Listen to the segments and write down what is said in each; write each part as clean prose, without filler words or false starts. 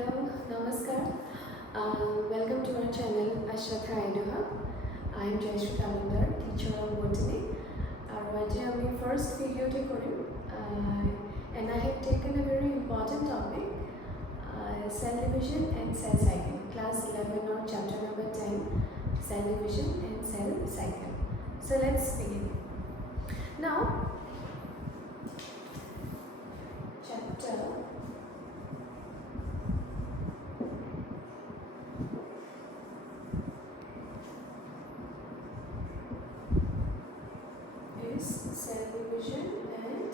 Hello, Namaskar. Welcome to our channel Edu-hub. I am Jayashree, teacher of Botany. Today I am first video and I have taken a very important topic, cell division and cell cycle. Class 11 or chapter number 10, cell division and cell cycle. So let's begin. Now, chapter is cell division and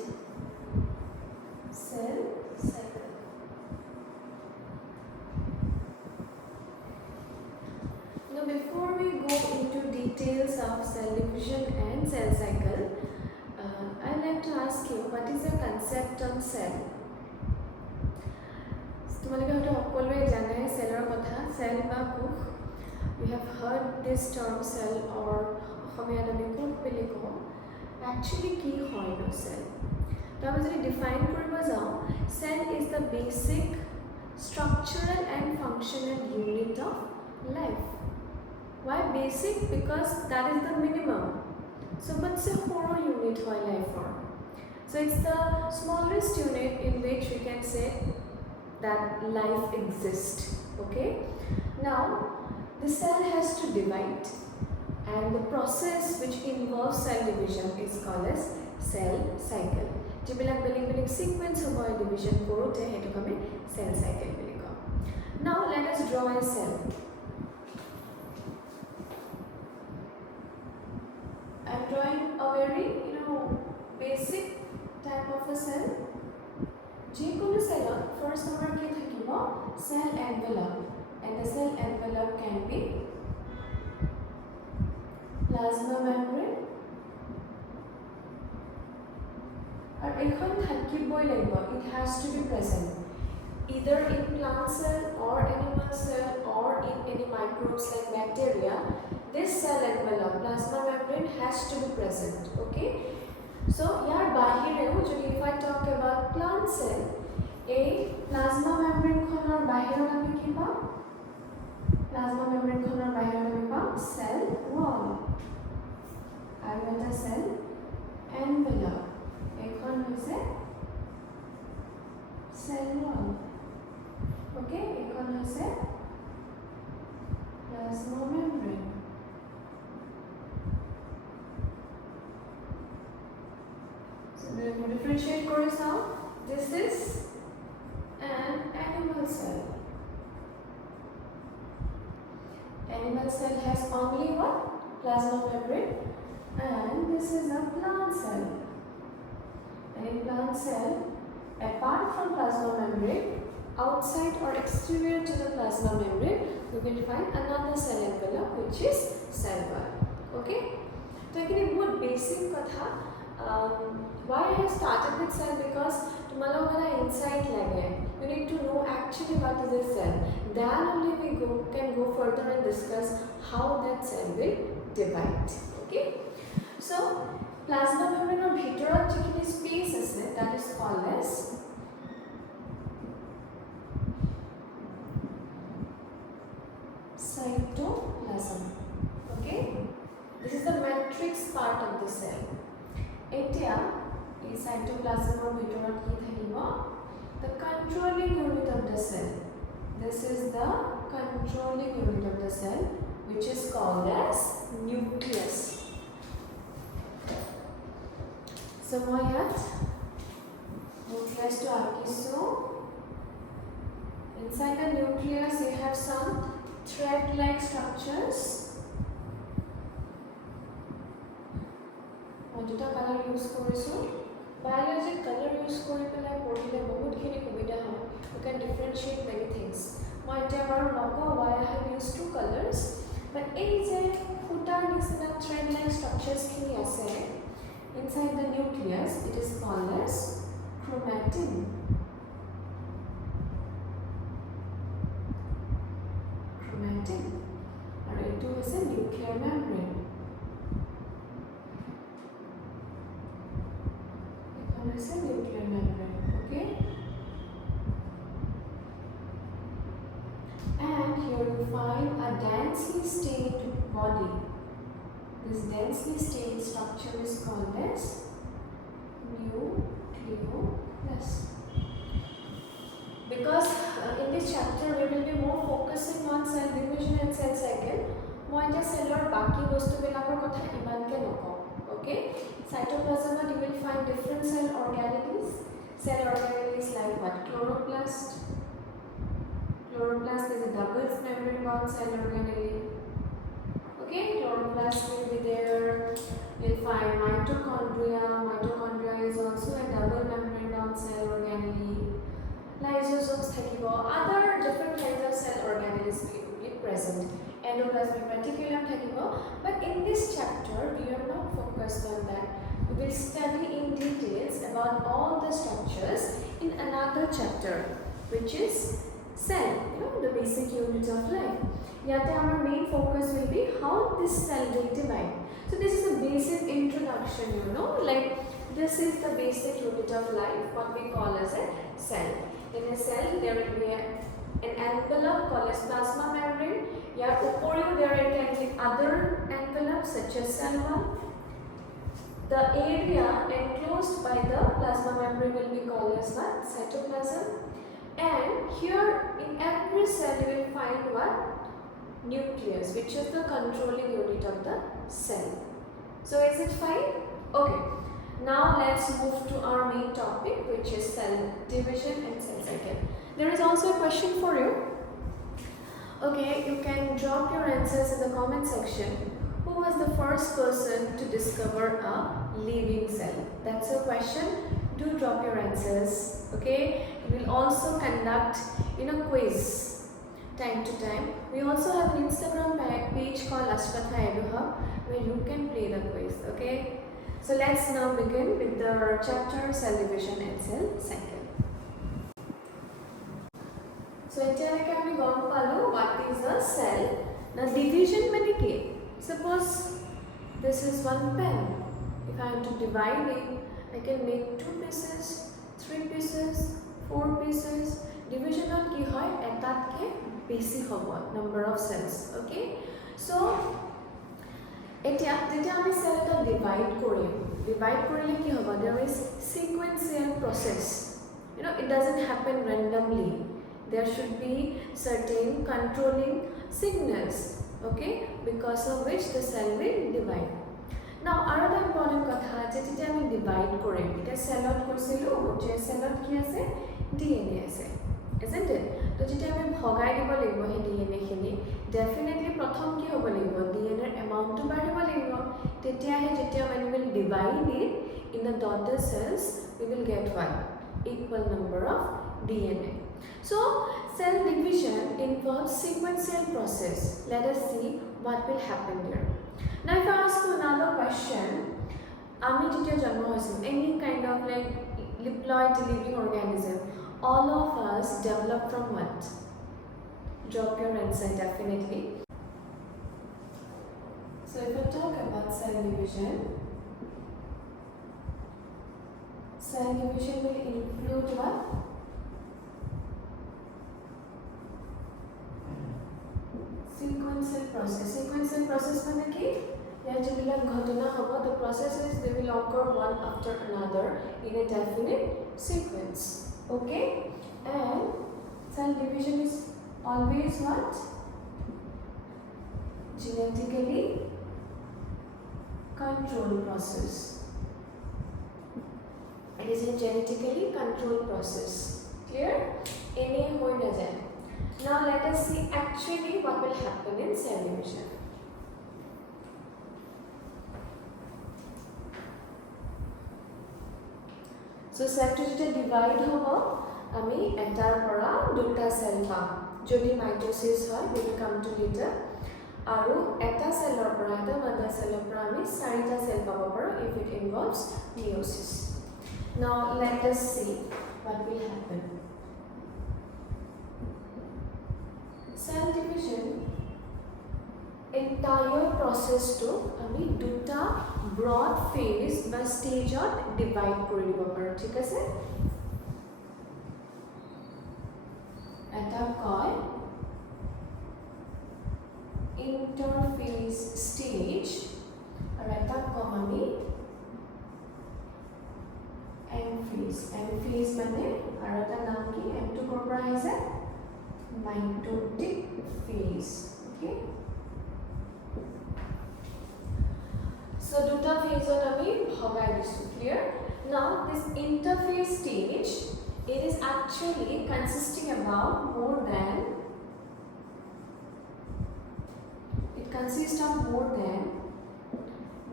cell cycle. Now before we go into details of cell division and cell cycle, I'd like to ask you, what is the concept of cell? Cell ba we have heard this term cell or actually key hoy no cell. So I will define cell is the basic structural and functional unit of life. Why basic? Because that is the minimum. So what's a horror unit hoy life form? So it's the smallest unit in which we can say that life exists. Okay. Now the cell has to divide, and the process which involves cell division is called as cell cycle. Belik sequence of division cell cycle. Now let us draw a cell. I am drawing a very basic type of a cell. Cell first cell envelope, and the cell envelope can be plasma membrane, it has to be present either in plant cell or animal cell or in any microbes like bacteria. This cell envelope, plasma membrane, has to be present. Okay, so if I talk about plant cell, a plasma membrane cell wall, and cell envelope, cell wall. Okay, plasma membrane. So we will differentiate now. This is an animal cell. Animal cell has only one plasma membrane, and this is a plant cell. And in plant cell, apart from plasma membrane, outside or exterior to the plasma membrane, we will find another cell envelope, which is cell wall. Okay? So again, a basic katha. Why I have started with cell? Because insight you need to know actually what is a cell. Then only we can go further and discuss how that cell will divide. Okay? So plasma membrane or bhitorot jikhini space ase, that is called as cytoplasm. Okay? This is the matrix part of the cell. Is cytoplasm or bhitorot the controlling unit of the cell. This is the controlling unit of the cell, which is called as nucleus. So nucleus to arkiso. Inside the nucleus you have some thread-like structures. Color use biology color use you can differentiate many things. Why I have used two colors, but thread-like structures inside the nucleus, it is called as chromatin. Or it is a nuclear membrane. It is a nuclear membrane. Okay. will find a densely stained body. This densely stained structure is called as nucleus. Because in this chapter we will be more focusing on cell division and cell cycle. Moi eta cellor baki bostu bilakor kotha imanke noko. Okay? Cytoplasm you will find different cell organelles. Cell organelles like what? Chloroplast. Chloroplast is a double membrane bound cell organelle. Okay, chloroplast will be there. You'll find mitochondria. Mitochondria is also a double membrane bound cell organelle. Lysosomes thakibo. Other different kinds of cell organelles will be present. Endoplasmic reticulum thakibo. But in this chapter, we are not focused on that. We will study in details about all the structures in another chapter, which is cell, the basic unit of life. Yate our main focus will be how this cell will divide. So this is a basic introduction, like this is the basic unit of life, what we call as a cell. In a cell, there will be an envelope called as plasma membrane. Here, there can be other envelopes such as cell wall. The area enclosed by the plasma membrane will be called as what? Cytoplasm. And here in every cell you will find what? Nucleus, which is the controlling unit of the cell. So is it fine? Okay. Now let's move to our main topic, which is cell division and cell cycle. There is also a question for you. Okay, you can drop your answers in the comment section. Who was the first person to discover a living cell? That's a question. Do drop your answers. Okay. We will also conduct quiz time to time. We also have an Instagram page called Edu-hub where you can play the quiz. Okay. So let's now begin with the chapter cell division and cell cycle. So here we go what is a cell. Now division means what? Suppose this is one pen. If I am to divide it, I can make 2 pieces, 3 pieces, 4 pieces. Division on ki hoy etat ke besi hobo number of cells. Okay. So এতিয়া যেতিয়া আমি cell এটা divide কৰিলে কি হ'ব? There is sequential process. It doesn't happen randomly. There should be certain controlling signals, okay, because of which the cell will divide. Now another important কথা আছে যেটা আমি divide কৰিম এটা cellত কৈছিলো যে cellত কি আছে DNA আছে, isn't it? তো যেটা আমি ভগাই দিব লাগিব এই DNA খিনি definitely প্ৰথম কি হ'ব লাগিব DNA amount to বাঢ়িব লাগিব তেতিয়াহে যেতিয়া we will divide it in the daughter cells we will get one equal number of DNA. So cell division involves sequential process. Let us see what will happen here. Now if I ask you another question, any kind of like diploid living organism, all of us develop from what? Drop your answer definitely. So if I talk about cell division will include what? Sequential process. Sequential process means ki the processes they will occur one after another in a definite sequence. Okay, and cell division is always what? Genetically controlled process. It is a genetically controlled process. Clear? Any hoy na jai. Now let us see actually what will happen in cell division. So cell to divide hobo ami etar pora duta cell pam. Jodi mitosis hoy will come to later. Aru eta cellor pora eta mother cellor pora ami 4ta cell pabo paro if it involves meiosis. Now let us see what will happen. Cell division entire process to আমি দুটা broad phase বা stage divide কৰি দিব পাৰো ঠিক আছে এটা কয় interphase stage আৰু এটা কম আমি M phase মানে আৰু এটা নাম কি M2 কৰ পৰা আহিছে mitotic phase okay so দুটা phase আমি ভগাই দিছো clear now this interphase stage it is actually consisting about more than it consists of more than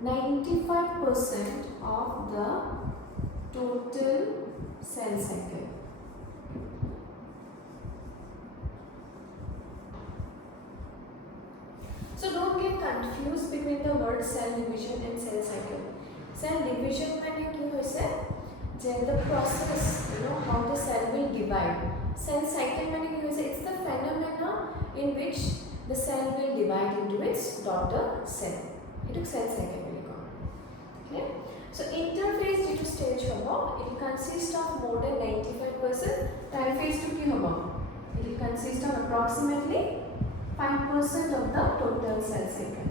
95% of the total cell cycle. So don't get confused between the word cell division and cell cycle. Cell division means ki hoise the process, you know, how the cell will divide. Cell cycle means ki hoise it's the phenomena in which the cell will divide into its daughter cell. It is cell cycle. Okay? So interphase to stage hobo, it will consist of more than 95%. Phase to ki hobo? It will consist of approximately 5% of the total cell cycle.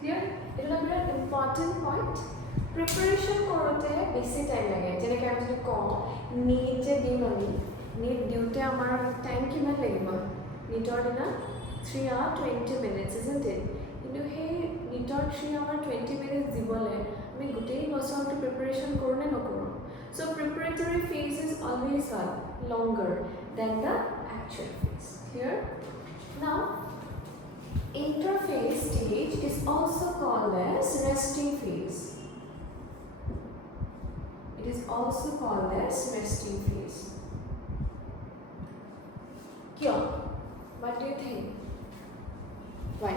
Clear? It will be an important point. Preparation korote basi time lage. Jene ki ami ko need je dimani. Need diute amar time kiman lagibo? Need ordina 3 hours 20 minutes, isn't it? কিন্তু সেই নিটৰ 3 hours 20 minutes দিবলে আমি গোটেই বছৰটো preparation কৰোঁ নে নকৰোঁ so preparatory phase is always longer than the actual phase here now interphase stage is also called as resting phase it is also called as resting phase kya what do you think why?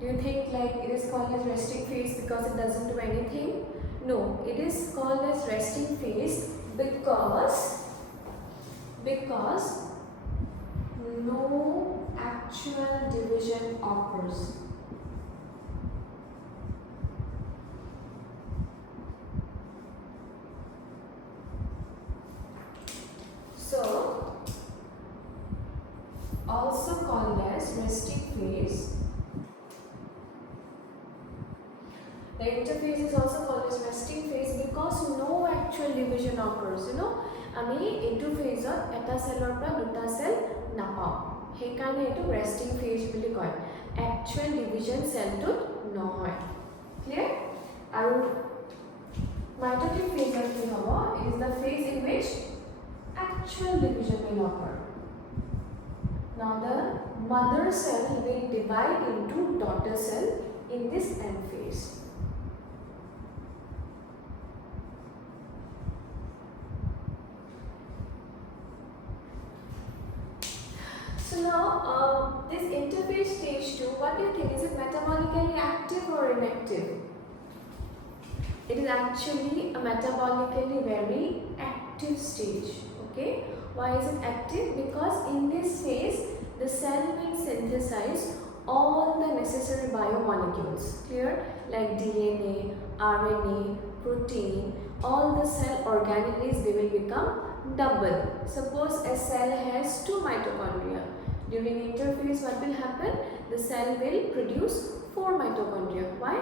Do you think like it is called as resting phase because it doesn't do anything? No, it is called as resting phase because no actual division occurs. So also called as resting phase. The interphase is also called as resting phase because no actual division occurs. You know, ami etu phase eta cell or pra duta cell napao. He karone etu resting phase boli koy. Actual division cell to no hoy. Clear? Aru mitotic phase ki hobo? It is the phase in which actual division will occur. Now the mother cell will divide into daughter cell in this M phase. So now this interphase stage 2, what do you think? Is it metabolically active or inactive? It is actually a metabolically very active stage. Okay? Why is it active? Because in this phase, the cell will synthesize all the necessary biomolecules. Clear? Like DNA, RNA, protein, all the cell organelles, they will become double. Suppose a cell has 2 mitochondria. During interphase, what will happen? The cell will produce 4 mitochondria. Why?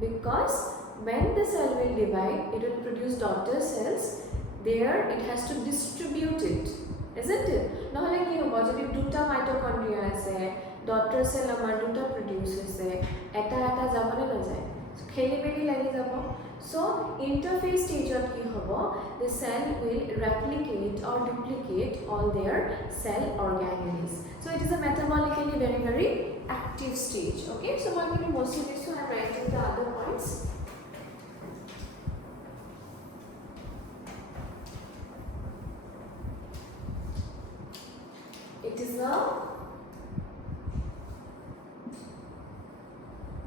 Because when the cell will divide, it will produce daughter cells. There, it has to distribute it, isn't it? Now, like you know, if 2 mitochondria ase, daughter cell amar 2 produces eta jabone na jay. So, kheli meli lagi jabo. So, interphase stage of ki hobo, the cell will replicate or duplicate all their cell organelles. So, it is a metabolically very, very active stage. Okay, so what we do mostly this, so I am writing the other points. It is a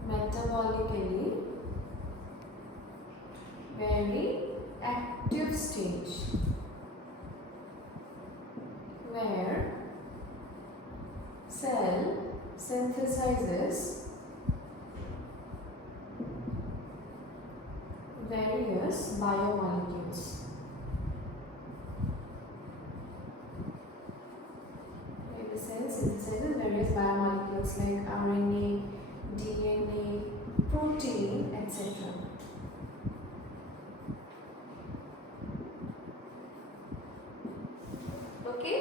metabolically very active stage where cell synthesizes various biomolecules. Various biomolecules. Clear? Now, this interphase stage, it is also called as resting phase because no actual division occurs. So, it is called as resting phase because no actual division occurs. Clear? Aru mitotic phase ki hobo? It is the phase in which actual division will occur. Now, the mother cell will divide into daughter cell in this M phase. So, it is a metabolically very active stage where cell synthesizes various biomolecules. So, organelles like RNA, DNA, protein, etc. Okay,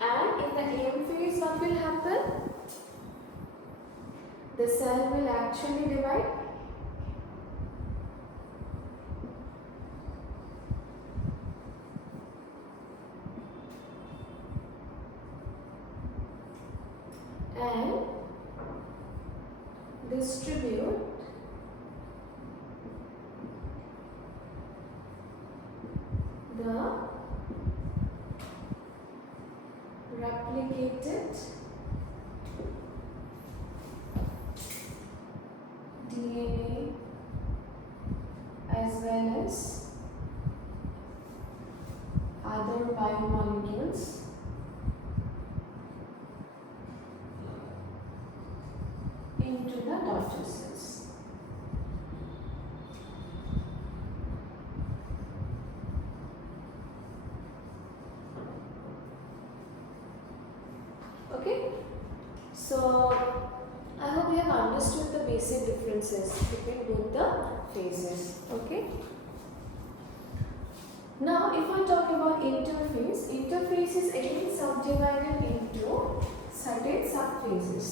and in the AM phase, what will happen? The cell will actually divide. And distribute the replicated DNA as well as other biomolecules into the daughter cells. Okay, so I hope you have understood the basic differences between both the phases. Okay. Now, if I talk about interphase, interphase is again subdivided into certain subphases.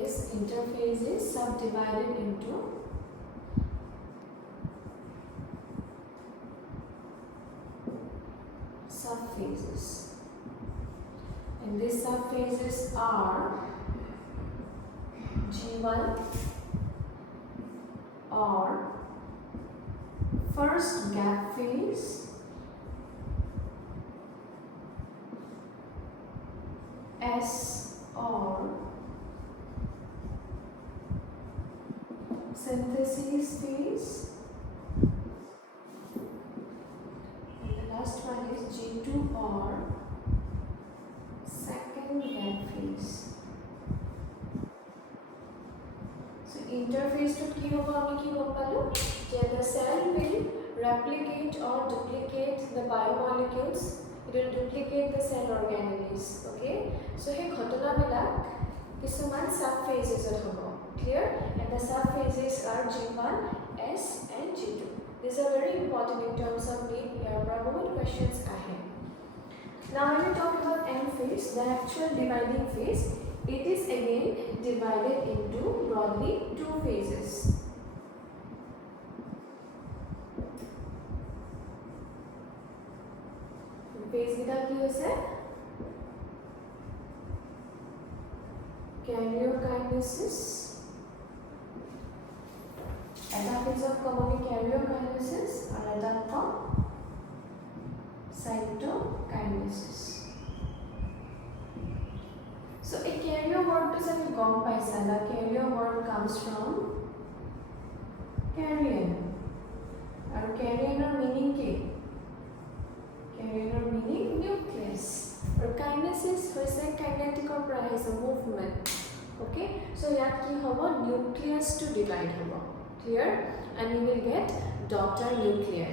This interphase is subdivided into subphases, and these subphases are G1 or first gap phase, S or synthesis phase, and the last one is G2 or second gap phase. So interphase to ki hobo ami ki gom palo je the cell will replicate or duplicate the biomolecules, it will duplicate the cell organelles. Okay, so he ghotona bilak kisuman subphases hobo, clear? And the subphases are G1, S and G2. These are very important in terms of need. There are probable questions ahead. Now when we talk about M phase, the actual dividing phase, it is again divided into broadly two phases. Phase gita ki hoise? Karyokinesis. Eta phase of common karyokinesis or eta cytokinesis. So a carrier word to say gom paisa. The carrier word comes from carrion. Or carrion or meaning ke? Carrion or meaning nucleus. Or kinesis is a kinetic or is a movement. Okay. So yat ki hobo nucleus to divide hobo. Clear? And you will get daughter nuclei.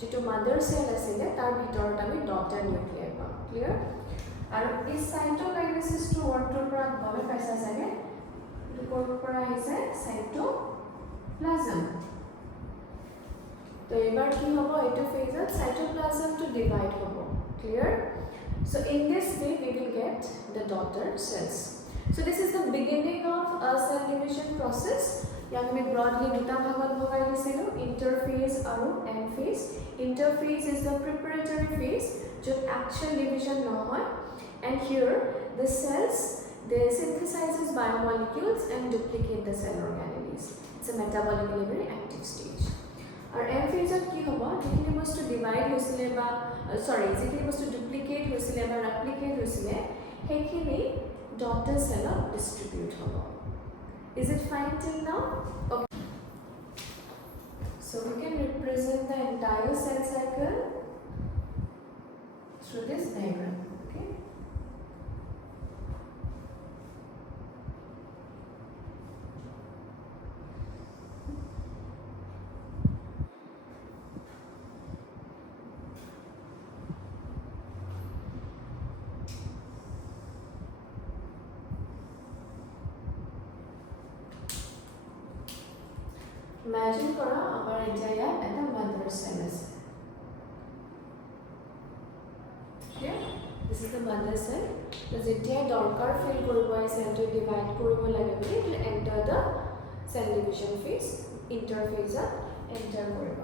যেটো mother cell asile tar bhitorot ami daughter nuclei pa. Clear? আৰু এই cytokinesis to wordৰ পৰা গমে পাইছা চাগে কৰ পৰা আহিছে cytoplasm. তো এবাৰ কি হ'ব এইটো ফেজত cytoplasm to divide হ'ব. Clear? So in this way we will get the daughter cells. So this is the beginning of a cell division process. ইয়াক আমি broadly দুটা ভাগত ভগাই দিছিলো, interphase আৰু M phase. Interphase is the preparatory phase য'ত actual division নহয়. And here the cells, they synthesizes biomolecules and duplicate the cell organelles. It's a metabolically very active stage. Our M phase of ki hobo যেখিনি বস্তু divide হৈছিলে বা যেখিনি বস্তু duplicate হৈছিলে বা replicate হৈছিলে সেইখিনি daughter cell distribute hobo. Is it fine till now? Okay. So we can represent the entire cell cycle through this diagram. Okay. Imagine কৰা আমাৰ এতিয়া ইয়াত এটা মাদাৰ সেল আছে clear this is the mother cell তো যেতিয়া দৰকাৰ feel কৰিব এই সেলটো ডিভাইড কৰিব লাগে বুলি it will enter the cell division phase interphase enter কৰিব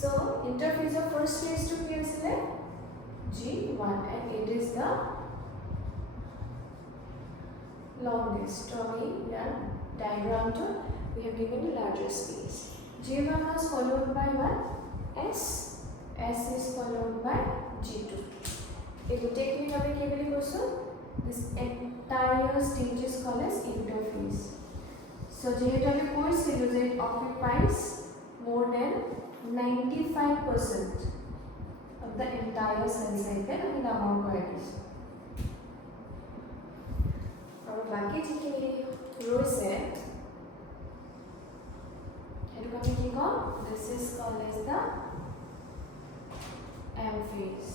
so interphase of first phase to কি আছিল G1 and it is the longest drawing the diagram to we have given the larger space G1 was followed by what S is followed by G2 it will take me away kebili koso this entire stage is called as interphase so jehetu ami koisilu je it occupies more than 95% of the entire cell cycle ami namor koi disu aru baki jikhini roise etu kami ki ko this is called as the M phase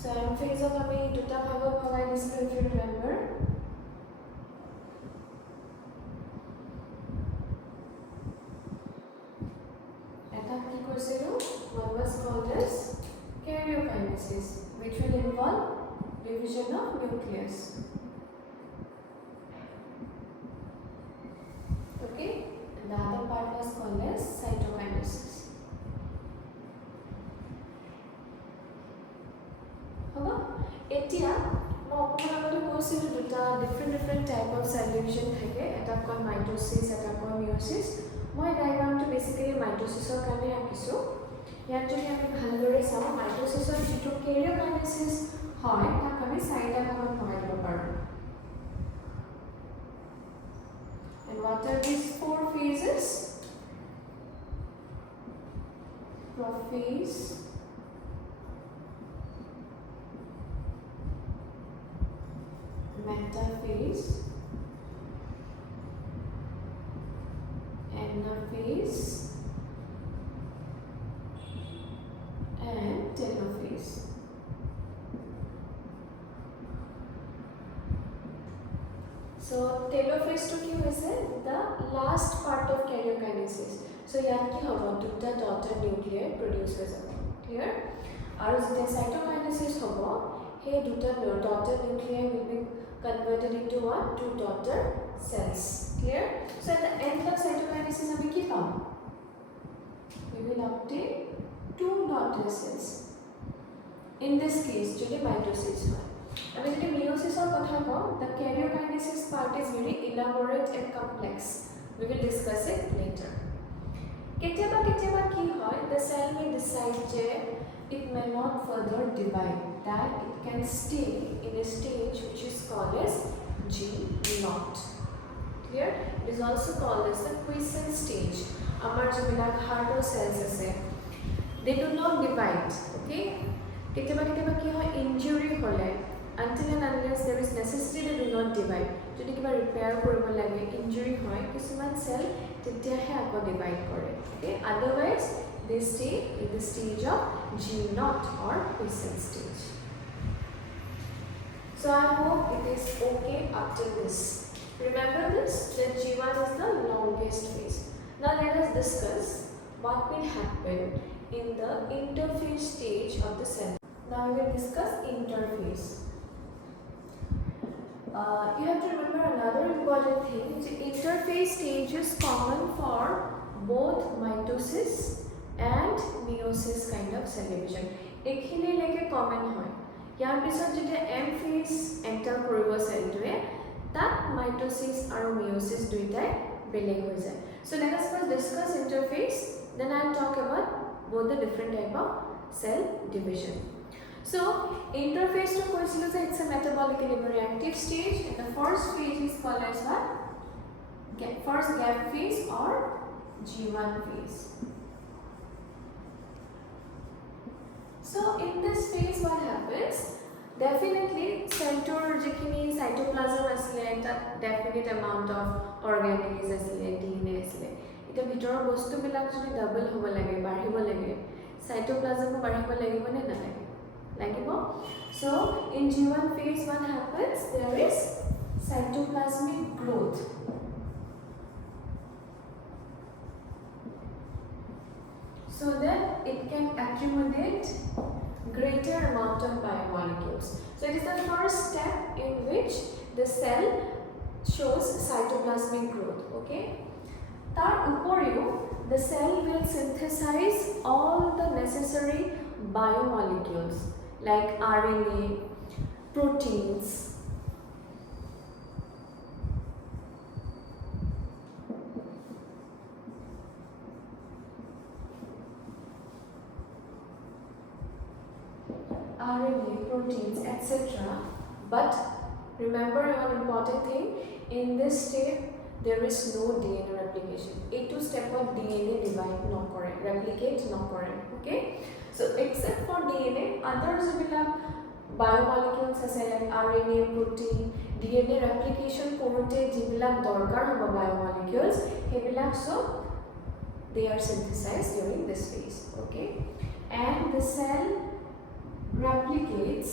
so M phase of ami duta bhagor bhagai disu if you remember eta ki koisilu one was called as karyokinesis which will involve division of nucleus okay and the other part was called as cytokinesis hoba etia মই অকমান আগতে কৈছিলো দুটা different type of cell division থাকে এটা call mitosis এটা call meiosis মই ডায়াগ্ৰামটো basically মাইটোসিসৰ কাৰণে আঁকিছো ইয়াত যদি আমি ভালদৰে চাওঁ মাইটোসিসৰ যেটো karyokinesis হয় তাক আমি চাৰিটা ভাগত ভগাই দিব পাৰো and what are these four phases prophase metaphase anaphase and telophase so telophase to ki hoise the last part of karyokinesis so yat ki hobo duta daughter nuclei produce hoye jabo clear aru jete cytokinesis hobo he duta daughter nuclei will be converted into what two daughter cells clear so at the end of cytokinesis ami ki paam we will obtain two daughter cells in this case jodi mitosis hoy ami jodi meiosis or kotha ko the karyokinesis part is very elaborate and complex we will discuss it later keteba ki hoy the cell may decide je it may not further divide that it can stay in a stage which is called as G0 clear it is also called as the quiescent stage amar jibila heart cells ase they do not divide okay keteba ki hoy injury hole until and unless there is necessity they do not divide jodi kiba repair koribo lage injury hoy kisuman cell tetia he ako divide kore okay otherwise they stay in the stage of G0 or quiescent stage so I hope it is okay up till this remember this that G1 is the longest phase now let us discuss what will happen in the interphase stage of the cell now we will discuss interphase you have to remember another important thing the interphase stage is common for both mitosis and meiosis kind of cell division ekhini leke common hoy yar pisot jete M phase enter koribo cell to that mitosis aru meiosis duitai beleg hoy jay so let us first discuss interphase then I will talk about both the different type of cell division so interphase to koisilo je it's a metabolically very active stage and the first phase is called as what first gap phase or G1 phase so in this phase what happens definitely center jikhini cytoplasm asile eta definite amount of organelles asile DNA asile eta bhitor bostu bilak jodi double hobo lage baribo lage cytoplasm ko baribo lagibo ne na lage lagibo so in G1 phase what happens there is cytoplasmic growth so that it can accumulate greater amount of biomolecules. So it is the first step in which the cell shows cytoplasmic growth. Okay. Tar uporiu, the cell will synthesize all the necessary biomolecules like RNA, proteins, proteins, etc. But remember one important thing, in this step there is no DNA replication. A2 step of DNA divide no correct, replicate no correct. Okay, so except for DNA, others will biomolecules as like RNA, protein, DNA replication korute jibilak dorkar hobo biomolecules hebilak, so they are synthesized during this phase. Okay, and the cell replicates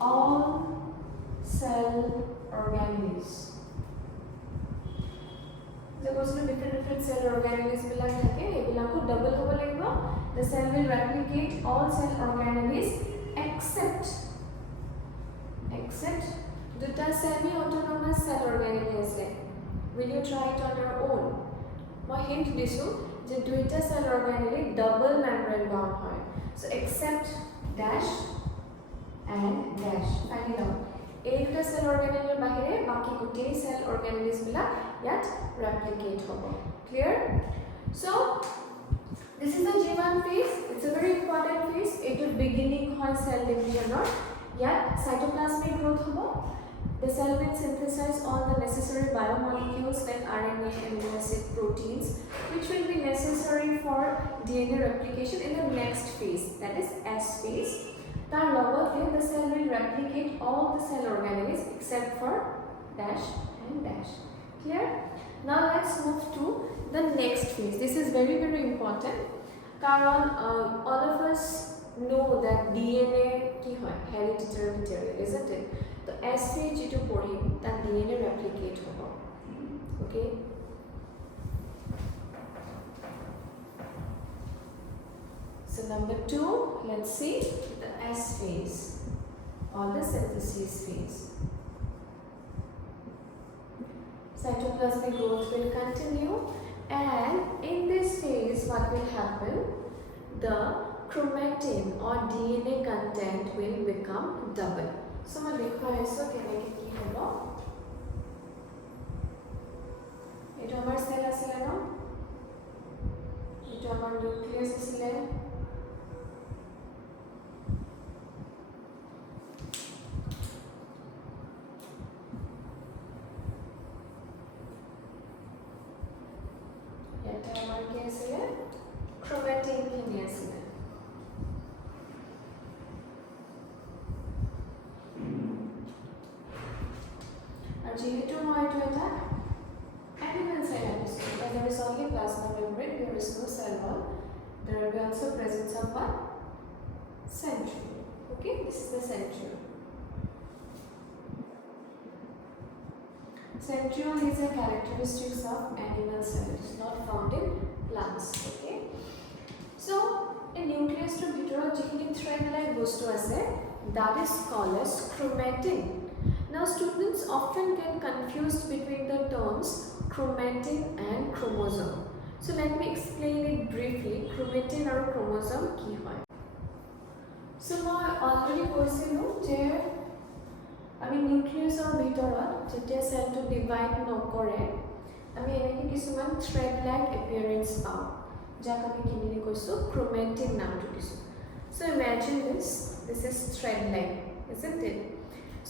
all cell organelles. Suppose different cell organelles bilak thake, ebilako double hobo lagibo. The cell will replicate all cell organelles except duta semi-autonomous cell organelle ase. Will you try it on your own? Moi hint disu je duita cell organelle double membrane bound hoy. So except dash and dash. Finally down. এই দুটা sell অর্গানেলৰ বাহিৰে বাকি গোটেই sell অৰ্গানেলছ বিলাক ইয়াত replicate হ'ব. Clear? So this is the G1 phase. It's a very important phase. It is beginning হয় cell division or ইয়াত cytoplasmic growth হ'ব. The cell will synthesize all the necessary biomolecules like RNA, amino acid, proteins, which will be necessary for DNA replication in the next phase, that is S phase. Tar logote the cell will replicate all the cell organelles except for dash and dash. Clear? Now let's move to the next phase. This is very important. Karon all of us know that DNA ki hoy hereditary material, isn't it? So S phase to porhim that DNA replicate hobo. Okay. So number 2, let's see the S phase or the synthesis phase. Cytoplasmic growth will continue, and in this phase what will happen? The chromatin or DNA content will become double. So I will show you keneke ki hobo. Etu amar cell asile no? Etu amar nucleus asile. Chromatin khini asile. Ar jehetu moi etu eta animal cell episode, but there is only plasma membrane, there is no cell wall. There will be also presence of one centriole. Okay, this is the centriole. Centriole is a characteristics of animal cell. It is not found in plants. Okay. So a nucleus to bhitorot jikhini thread like bostu ase, that is called as chromatin. Now students often get confused between the terms chromatin and chromosome. So let me explain it briefly. Chromatin or chromosome ki hoy. So I already কৈছিলো যে আমি নিউক্লিয়াছৰ ভিতৰত যেতিয়া সেলটো divide নকৰে আমি এনেকৈ কিছুমান thread like appearance পাওঁ, যাক আমি কি বুলি কৈছো chromatin নামটো দিছো. So imagine this is thread like, isn't it?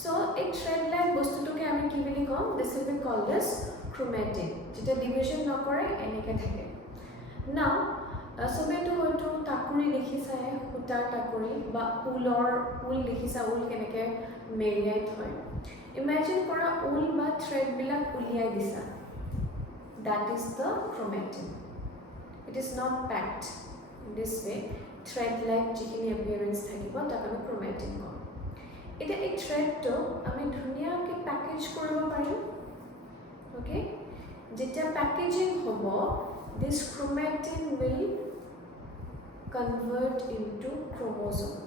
So a thread like বস্তুটোকে আমি কি বুলি কম? This will be called as chromatin. যেতিয়া ডিভিজন নকৰে এনেকৈ থাকে. Now সবেতো হয়তো টাকুৰি দেখিছাই, সূতাৰ টাকুৰি বা ঊল দেখিছা, ঊল কেনেকৈ মেৰিয়াই থয়. ইমেজিন কৰা ঊল বা থ্ৰেডবিলাক উলিয়াই দিছা. That is the chromatin. It is not packed in this way. Thread like jikhini appearance thakibo tak ami chromatin kom. Eta ei thread to ami dhuniya ke package koribo parim. Okay, যেতিয়া packaging hobo, this chromatin will convert into chromosome.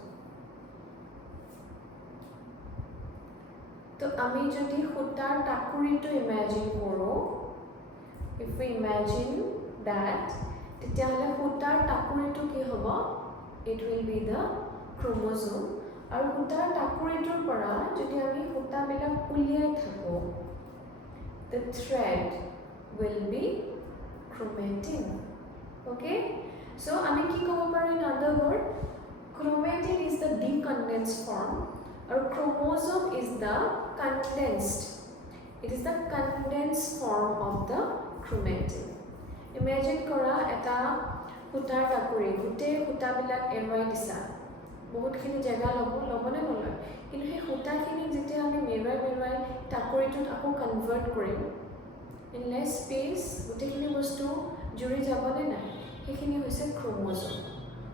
So আমি যদি খুটাৰ টাকুৰিটো imagine কৰো, if we imagine that, তেতিয়াহলে খুটাৰ টাকুৰিটো কি হ'ব? It will be the chromosome. আৰু খুটাৰ টাকুৰিটোৰ পৰা যদি আমি খুটাবিলাক উলিয়াই থাকো, the thread will be chromatin. Okay? So আমি কি ক'ব পাৰো in other word? Chromatin is the decondensed form. Or chromosome is the condensed. It is the condensed form of the chromatin. Imagine kora eta hutar takuri gute huta bilak eroi disa. Bahut khini jaga lobone noloi. Kintu he huta khini jete ami meroi takuri tut ako convert korim. In less space gute khini bostu juri jabone na. He khini hoise chromosome.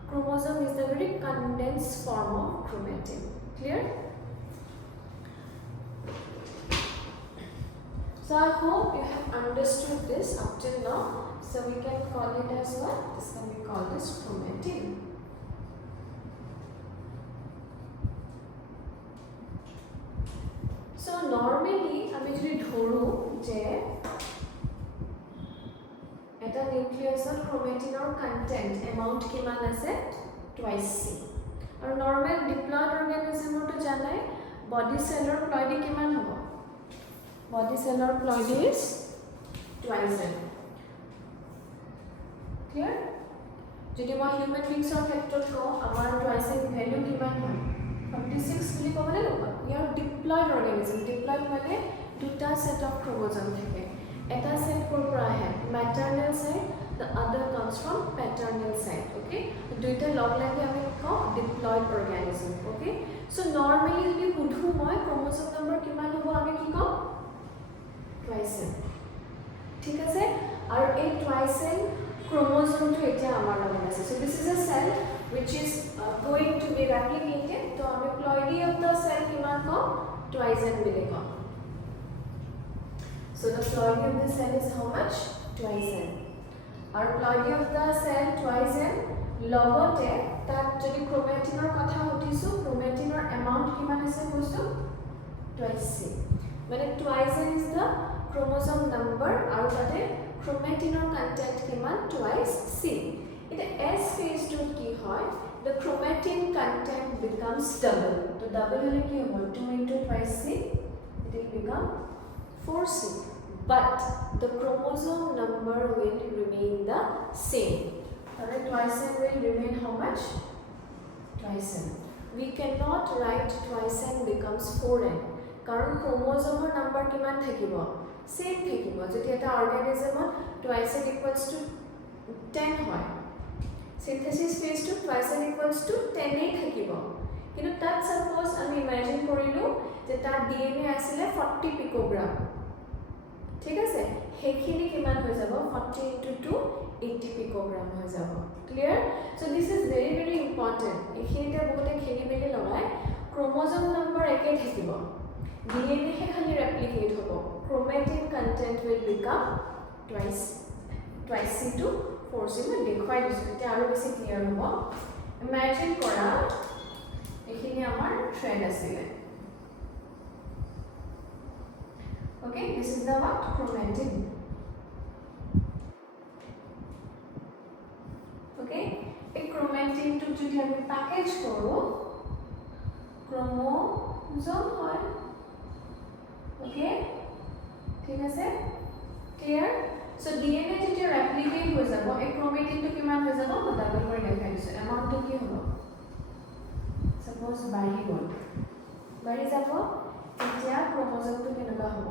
Chromosome is the very condensed form of chromatin. Clear? So I hope you have understood this up till now. So we can call it as what? This can be called as chromatin. So normally, আমি যদি ধৰো যে এটা নিউক্লিয়াছৰ chromatinৰ content amount কিমান আছে? Twice C. আৰু normal diploid organismৰটো জানাই body cellৰ ploidy কিমান হ'ব? Body cellular ploidy is twice n. Clear? যদি মই human beings or ক্ষেত্ৰত কওঁ আমাৰ twice n value কিমান হয়? 56 বুলি ক'বলে লগা। ইয়াৰ diploid organism, diploid মানে দুটা set of chromosome থাকে। এটা set ক'ৰ পৰা আহে? Maternal side, the other comes from paternal side, okay? দুইটা লগ লাগি আমি কওঁ diploid organism, okay? So normally যদি সুধো মই chromosome number কিমান হ'ব আমি কি কওঁ? Twice n. ঠিক আছে? আৰু এই twice n chromosome to eta amar login ase. So this is a cell which is going to be replicated. So ami ploidy of the cell kiman ko twice n mile ko. So the ploidy of the cell is how much? Twice n. Our ploidy of the cell twice n logote tat jodi chromatin or kotha hutisu chromatin or amount kiman ase bostu twice c. Mane twice n is the chromosome number aru tate chromatin or content kiman twice c. In the S phase to ki hoy the chromatin content becomes double. So double hole ki hobo 2 into twice c, it will become 4c. But the chromosome number will remain the same. Alright, twice n will remain how much? Twice n. We cannot write twice n becomes 4n. Karon chromosome number kiman thakibo? Same thakibo. Jodi eta organism twice n equals to 10 hoy. Synthesis phase to twice n equals to 10 ei thakibo. Kintu tat suppose ami imagine korilu je tar DNA asile 40 picogram. ঠিক আছে হেখিনি কিমান হৈ যাব 40 into 2 80 picogram হৈ যাব clear so this is very important এখিনিতে বহুতে খেলি মেলি লগায় ক্ৰোমোজোম নম্বৰ একে থাকিব DNA হে খালি ৰেপ্লিকেট হ'ব chromatin content will become twice C to 4C মই দেখুৱাই দিছো এতিয়া আৰু বেছি ক্লিয়াৰ হ'ব ইমাজিন কৰা এখিনি আমাৰ থ্ৰেড আছিল Okay, this is the what? Chromatin. Okay, a chromatin to jodi ami package koro chromosome hoy. Okay, thik ase clear? So DNA jodi replicate hoy jabo a chromatin to kiman hoy jabo double kore dekhai disu amount to ki hobo suppose bari jabo এতিয়া chromosome to কেনেকা হ'ব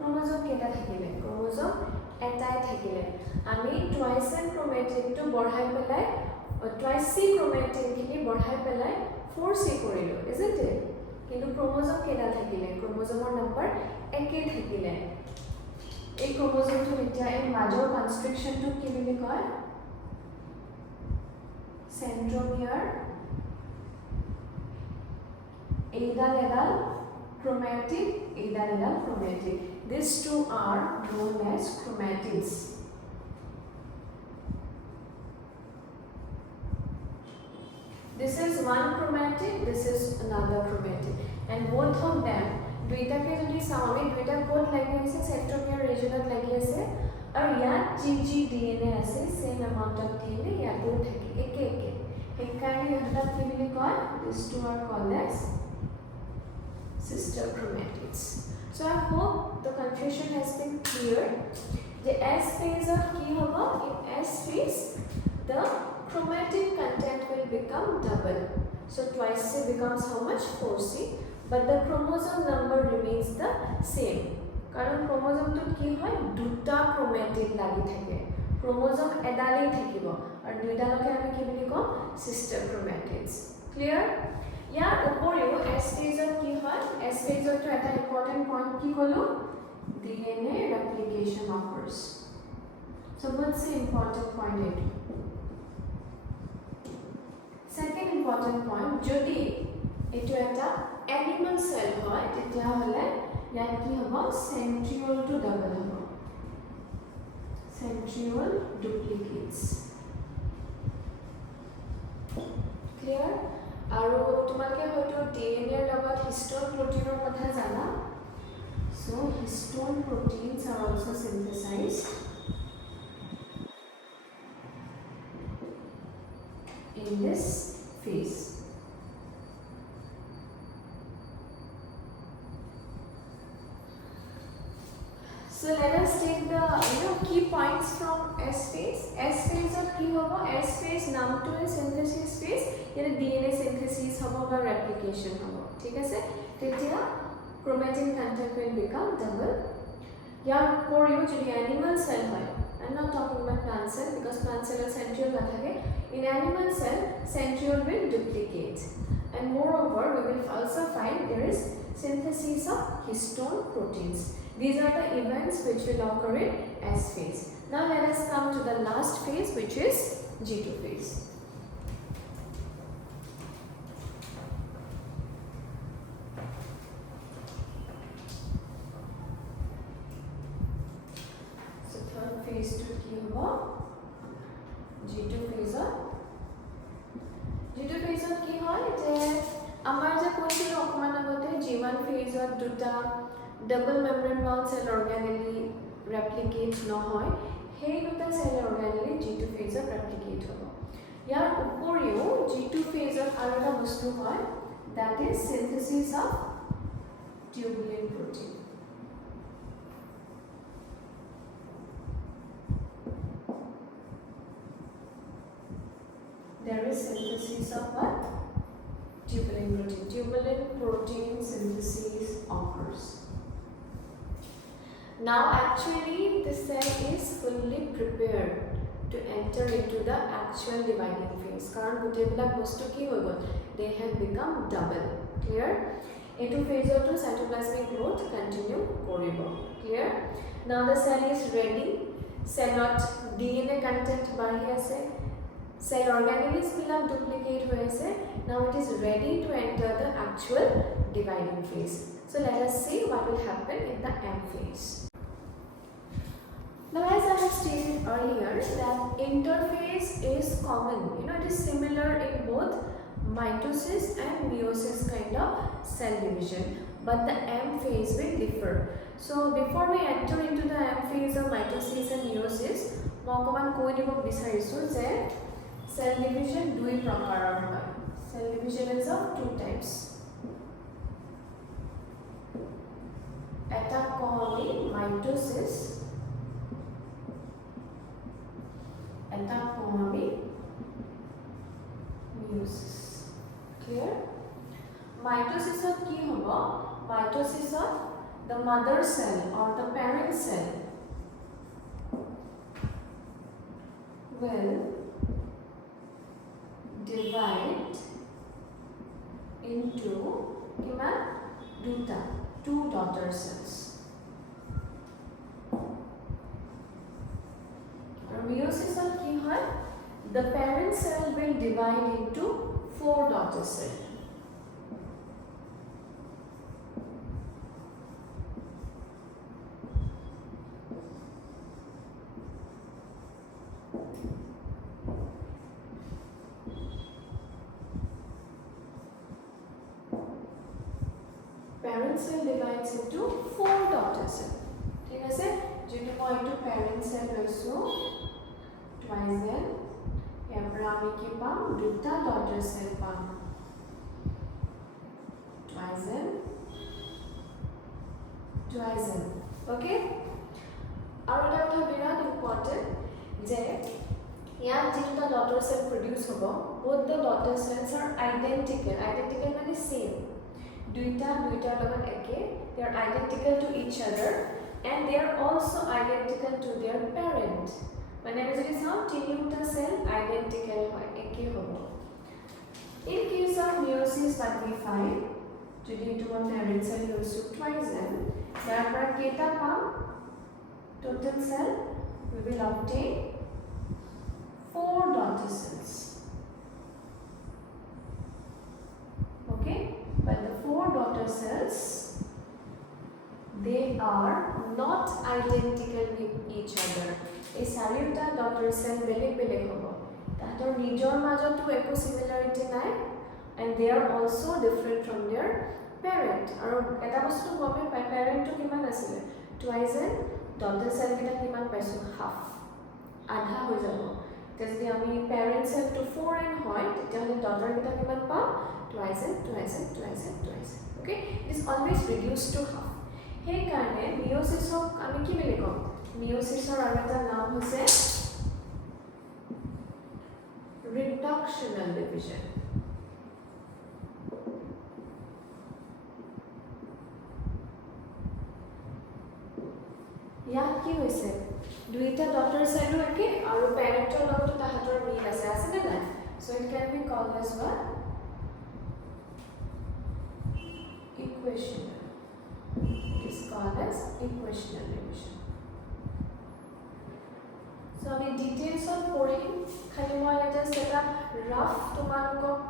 chromosome কেটা থাকিলে chromosome এটাই থাকিলে আমি twice n chromatin to বঢ়াই পেলাই twice c chromatin খিনি বঢ়াই পেলাই 4c কৰিলো isn't it কিন্তু chromosome কেটা থাকিলে chromosome নম্বৰ একে থাকিলে এই chromosome to এতিয়া এই মাজৰ কনস্ট্ৰাকশন to কি বুলি কয় centromere এডাল chromatid, এইডাল chromatid. These two are known as chromatids. This is one chromatid, this is another chromatid, and both of them দুইটাকে যদি চাও আমি দুইটা কোড লাগি আছে সেন্ট্রোমিয়ার রিজনত লাগি আছে আর ইয়াত জি ডিএনএ আছে সেম অ্যামাউন্ট অফ ডিএনএ ইয়াতেও থাকে একে একে সেইকাৰণে ইহঁতক কি বুলি কয় these two are called as sister chromatids. So I hope the confusion has been clear. The S phase of ki hoga, in S phase the chromatin content will become double. So twice C becomes how much? 4C. But the chromosome number remains the same. Karon chromosome to ki hoy duta chromatid lagi thake. Chromosome edalei thakibo. Ar duita loke ami ki boli kom sister chromatids. Clear? ইয়াৰ উপৰিও S phase কি হয় S phase to এটা important point কি কলো DNA replication occurs. So what's the important point here? Second important point যদি এটো এটা animal cell হয় তেতিয়া হলে ইয়াত কি হ'ব centriole to double হ'ব centriole duplicates. Clear? আৰু তোমালোকে হয়তো ডিএনএ ৰ লগত হিস্টোন প্ৰোটিনৰ কথা জানা so histone proteins are also synthesized in this phase. So let us take the key points from S phase. S phase of ki hobo S phase naam to is synthesis phase. Yere DNA synthesis hobo ba replication hobo. Thik ase? Tetia chromatin content will become double. Yar uporiyo jodi animal cell hoy. I'm not talking about plant cell because plant cell er centriole na thake. In animal cell centriole will duplicate. And moreover we will also find there is synthesis of histone proteins. These are the events which will occur in S phase. Now let us come to the last phase which is G2 phase. So third phase to ki hobo G2 phase of G2 phase of ki hoy je amar je koichilo okman agote G1 phase of duta double membrane bound cell organelle replicate নহয় সেই দুটা cell organelle G2 phase of replicate হ'ব ইয়াৰ উপৰিও G2 phase of আৰু এটা বস্তু হয় that is synthesis of tubulin protein. There is synthesis of what? Tubulin protein. Tubulin protein synthesis occurs. Now actually the cell is fully prepared to enter into the actual dividing phase. Karan gotebila bostu ki hoy gol they have become double. Clear? Edu phase to cytoplasmic growth continue koribo. Clear? Now the cell is ready. Cellot DNA content bari ase. Cell organelles will duplicate hoy ase. Now it is ready to enter the actual dividing phase. So let us see what will happen in the M phase. Now as I have stated earlier that interphase is common, it is similar in both mitosis and meiosis kind of cell division, but the M phase will differ. So before we enter into the M phase of mitosis and meiosis, মই অকমান কৈ দিব বিচাৰিছো যে cell division দুই প্ৰকাৰৰ হয়. Cell division is of two types. এটা কওঁ mitosis eta koami meiosis. Clear? Mitosis of ki hobo mitosis of the mother cell or the parent cell will divide into two daughter cells. Meiosis of ki hoy the parent cell will divide into 4 daughter cells. cell divides into 4 daughter cell. ঠিক আছে যেটো মই একটু parent cell লৈছো twice n ইয়াৰ পৰা আমি কি পাম দুটা daughter cell পাম twice n okay আৰু এটা কথা বিৰাট ইম্পৰ্টেন্ট যে ইয়াত যেটা daughter cell produce হ'ব both the daughter cells are identical মানে same দুইটাৰ লগত একে they are identical to each other and they are also identical to their parent মানে আমি যদি চাও তিনিটা cell identical হয় একে হ'ব in case of meiosis what we find যদি এইটো parent cell লৈছো twice n তাৰ পৰা কেইটা পাম total cell we will obtain 4 daughter cells okay but the 4 daughter cells they are not identical with each other এই চাৰিটা daughter cell বেলেগ হ'ব তাহাঁতৰ নিজৰ মাজতো একো similarity নাই and they are also different from their parent আৰু এটা বস্তু গমে পাই parent to কিমান আছিল twice n daughter cell কিটা কিমান পাইছো half আধা হৈ যাব যদি আমি parent cell to 4n হয় তেতিয়াহলে daughter কিটা কিমান পাম twice n okay it is always reduced to half সেই কাৰণে meiosis-ক আমি কি বুলি কম meiosis-ৰ আৰু এটা নাম হৈছে reductional division ইয়াত কি হৈছে দুইটা daughter cell একে আৰু parent-ৰ লগতো তাহাঁতৰ মিল আছে নে নাই so it can be called as what equational it is called as equational division so আমি details of পঢ়িম খালি মই just এটা rough তোমালোকক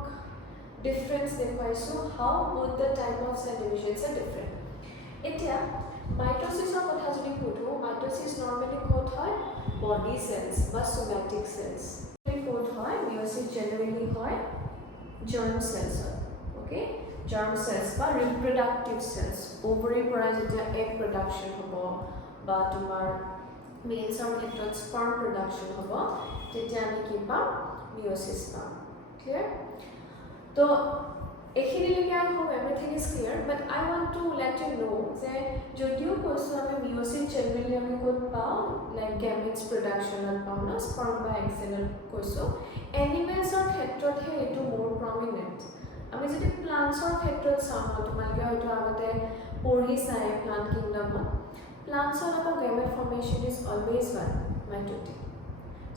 difference দেখুৱাইছো how both the type of cell divisions are different এতিয়া mitosis of কথা যদি কৰো mitosis normally code হয় body cells বা somatic cells code হয় meiosis generally হয় germ cells okay germ cells বা reproductive cells ovary পৰা যেতিয়া egg production হ'ব বা তোমাৰ males or ক্ষেত্ৰত sperm production হ'ব তেতিয়া আমি কি পাম meiosis পাম clear তো এখিনিলৈকে I hope everything is clear but I want to let you know যে যদিও কৈছো আমি meiosis generally আমি ক'ত পাওঁ like gametes production পাওঁ না sperm বা egg cell কৈছো animals ৰ ক্ষেত্ৰতহে এটো more prominent আমি যদি plants ৰ ক্ষেত্ৰত চাওঁ তোমালোকে হয়তো আগতে পঢ়ি চাই plant kingdom plants ৰ gamete formation is always one mitotic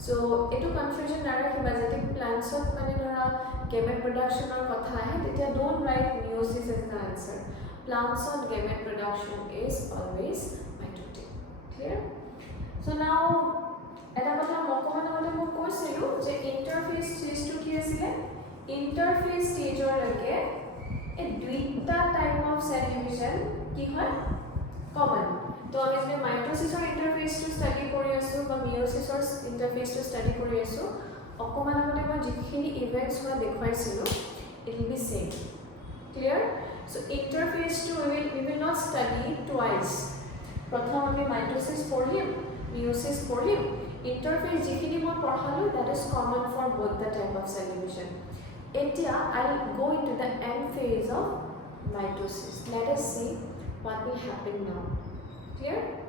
so etu confusion narakhiba jeti plants ot mane dhora gamete production or kotha ahe tetia don't write meiosis as the answer plants ot gamete production is always mitotic clear so now eta kotha mokomana mate mo koisilu je interphase stage to ki asile interphase stage or lage a duita type of cell division ki hoy common তো আমি যে mitosis or interphase to study কৰি আছো বা meiosis or interphase to study কৰি আছো অকমান আগতে মই যিখিনি ইভেন্টস মই দেখুৱাইছিলো it will be same clear so interphase to we will not study twice প্ৰথম আমি mitosis পঢ়িম meiosis পঢ়িম interphase যিখিনি মই পঢ়ালো that is common for both the type of cell division এতিয়া I'll go into the end phase of mitosis let us see what will happen now clear